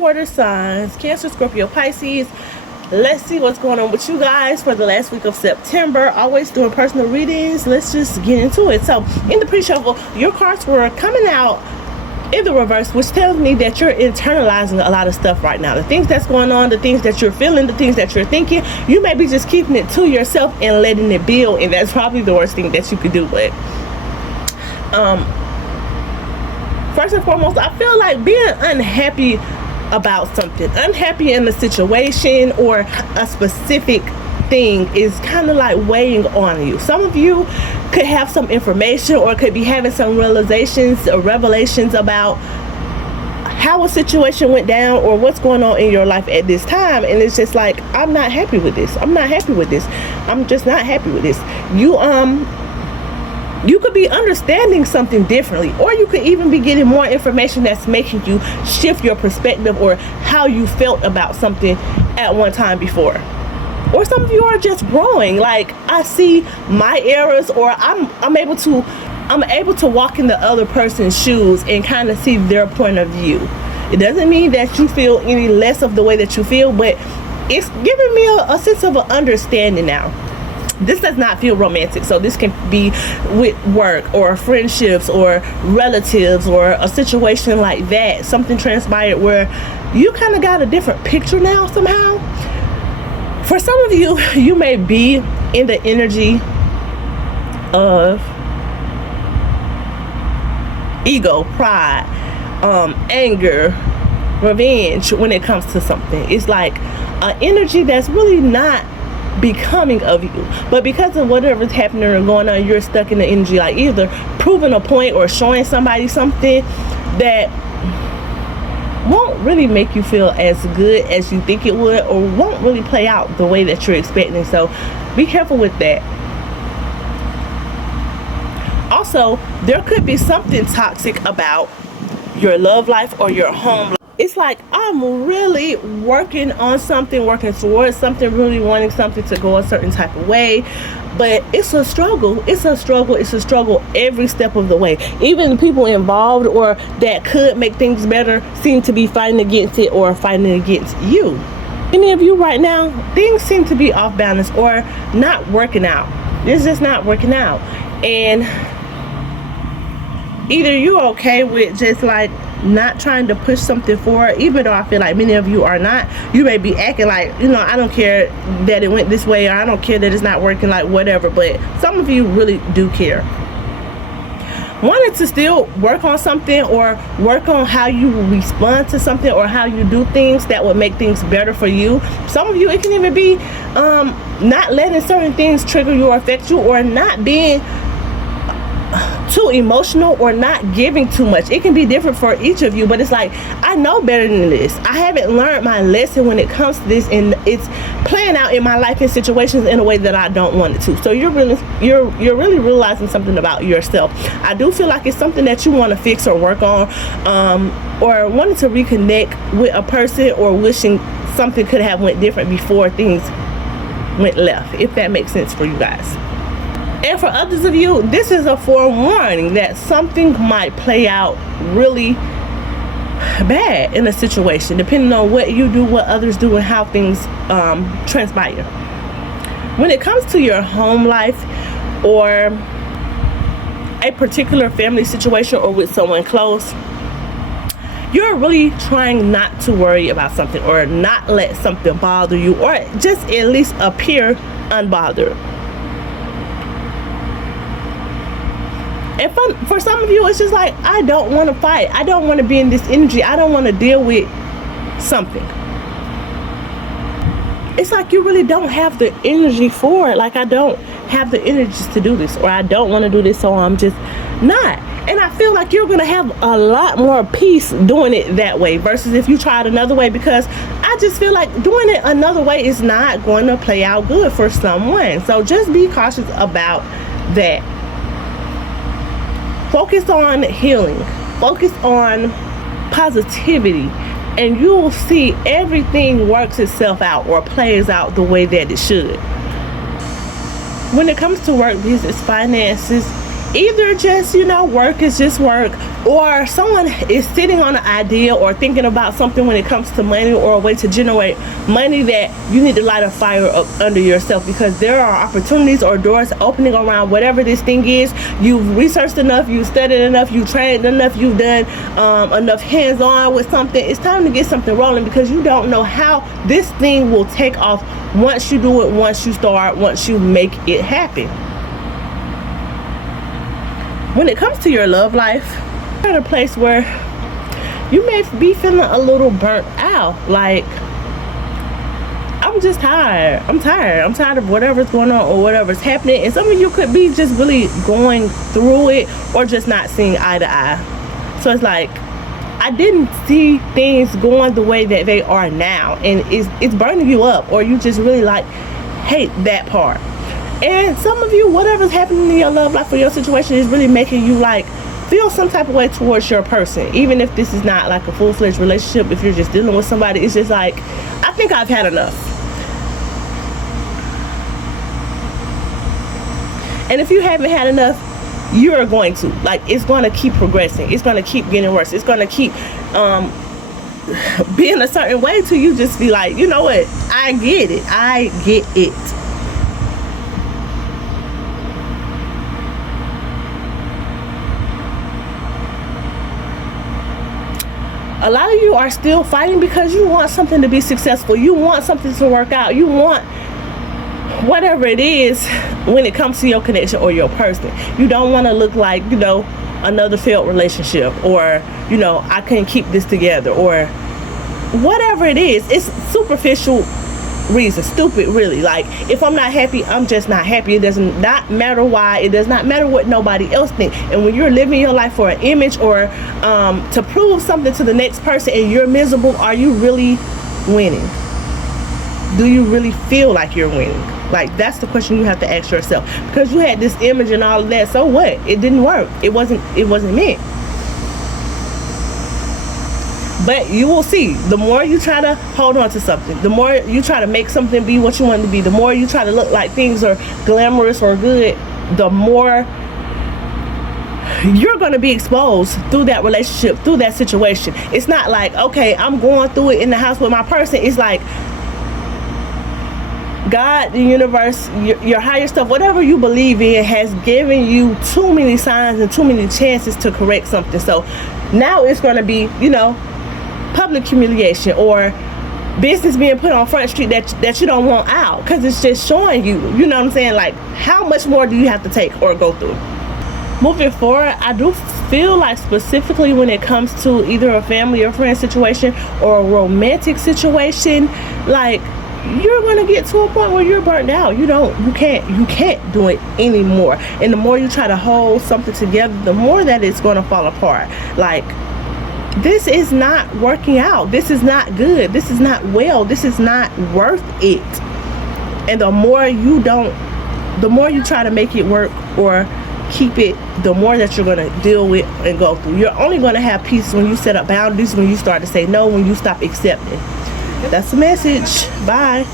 Water signs, Cancer, Scorpio, Pisces. Let's see what's going on with you guys for the last week of September. Always doing personal readings. Let's just get into it. So in the pre-shuffle, your cards were coming out in the reverse, which tells me that you're internalizing a lot of stuff right now. The things that's going on, the things that you're feeling, the things that you're thinking, you may be just keeping it to yourself and letting it build, and that's probably the worst thing that you could do. But first and foremost, I feel like being unhappy about something, unhappy in a situation or a specific thing, is kind of like weighing on you. Some of you could have some information or could be having some realizations or revelations about how a situation went down or what's going on in your life at this time, and it's just like, I'm not happy with this. I'm not happy with this. I'm just not happy with this. You could be understanding something differently, or you could even be getting more information that's making you shift your perspective or how you felt about something at one time before. Or some of you are just growing. Like, I see my errors, or I'm able to walk in the other person's shoes and kind of see their point of view. It doesn't mean that you feel any less of the way that you feel, but it's giving me a sense of an understanding now. This does not feel romantic, so this can be with work or friendships or relatives or a situation like that. Something transpired where you kind of got a different picture now somehow. For some of you, you may be in the energy of ego, pride, anger, revenge when it comes to something. It's like an energy that's really not becoming of you, but because of whatever's happening or going on, you're stuck in the energy, like either proving a point or showing somebody something that won't really make you feel as good as you think it would, or won't really play out the way that you're expecting. So be careful with that. Also, there could be something toxic about your love life or your home life. It's like, I'm really working on something, working towards something, really wanting something to go a certain type of way, but it's a struggle. It's a struggle every step of the way. Even the people involved or that could make things better seem to be fighting against it or fighting against you. Many of you right now, things seem to be off balance or not working out. It's just not working out. And either you're okay with just like not trying to push something forward, even though I feel like many of you are not. You may be acting like, I don't care that it went this way, or I don't care that it's not working, like whatever, but some of you really do care. Wanted to still work on something or work on how you respond to something or how you do things that would make things better for you. Some of you, it can even be not letting certain things trigger you or affect you, or not being too emotional or not giving too much. It can be different for each of you, but it's like, I know better than this. I haven't learned my lesson when it comes to this, and it's playing out in my life and situations in a way that I don't want it to. So you're really realizing something about yourself. I do feel like it's something that you want to fix or work on, or wanting to reconnect with a person, or wishing something could have went different before things went left, if that makes sense for you guys. And for others of you, this is a forewarning that something might play out really bad in a situation, depending on what you do, what others do, and how things transpire. When it comes to your home life or a particular family situation or with someone close, you're really trying not to worry about something or not let something bother you, or just at least appear unbothered. And for some of you, it's just like, I don't want to fight. I don't want to be in this energy. I don't want to deal with something. It's like you really don't have the energy for it. Like, I don't have the energies to do this, or I don't want to do this, so I'm just not. And I feel like you're going to have a lot more peace doing it that way versus if you tried another way, because I just feel like doing it another way is not going to play out good for someone. So just be cautious about that. Focus on healing. Focus on positivity. And you'll see everything works itself out or plays out the way that it should. When it comes to work, business, finances, either just, work is just work, or someone is sitting on an idea or thinking about something when it comes to money, or a way to generate money, that you need to light a fire up under yourself, because there are opportunities or doors opening around whatever this thing is. You've researched enough, you've studied enough, you've trained enough, you've done enough hands-on with something. It's time to get something rolling, because you don't know how this thing will take off once you do it, once you start, once you make it happen. When it comes to your love life, you're at a place where you may be feeling a little burnt out. Like, I'm just tired. I'm tired of whatever's going on or whatever's happening. And some of you could be just really going through it, or just not seeing eye to eye. So it's like, I didn't see things going the way that they are now, and it's burning you up, or you just really like hate that part. And some of you, whatever's happening in your love life or your situation is really making you like feel some type of way towards your person. Even if this is not like a full-fledged relationship, if you're just dealing with somebody, it's just like, I think I've had enough. And if you haven't had enough, you're going to, like, it's going to keep progressing, it's going to keep getting worse, it's going to keep being a certain way till you just be like, you know what, I get it. A lot of you are still fighting because you want something to be successful. You want something to work out. You want whatever it is when it comes to your connection or your person. You don't want to look like, you know, another failed relationship, or, you know, I couldn't keep this together, or whatever it is. It's superficial reason, stupid, really. Like, if I'm not happy, I'm just not happy. It does not matter why. It does not matter what nobody else thinks. And when you're living your life for an image, or to prove something to the next person, and you're miserable, are you really winning? Do you really feel like you're winning? Like, that's the question you have to ask yourself, because you had this image and all of that. So what? It didn't work. It wasn't meant. But you will see, the more you try to hold on to something, the more you try to make something be what you want it to be, the more you try to look like things are glamorous or good, the more you're going to be exposed through that relationship, through that situation. It's not like, okay, I'm going through it in the house with my person. It's like, God, the universe, your higher stuff, whatever you believe in, has given you too many signs and too many chances to correct something. So now it's going to be, you know, public humiliation, or business being put on Front Street that you don't want out, because it's just showing you, you know what I'm saying, like, how much more do you have to take or go through. Moving forward, I do feel like, specifically when it comes to either a family or friend situation or a romantic situation, like, you're going to get to a point where you're burnt out. You can't do it anymore. And the more you try to hold something together, the more that it's going to fall apart. Like, this is not working out. This is not good. This is not well. This is not worth it. And the more you try to make it work or keep it, the more that you're going to deal with and go through. You're only going to have peace when you set up boundaries, when you start to say no, when you stop accepting. That's the message. Bye.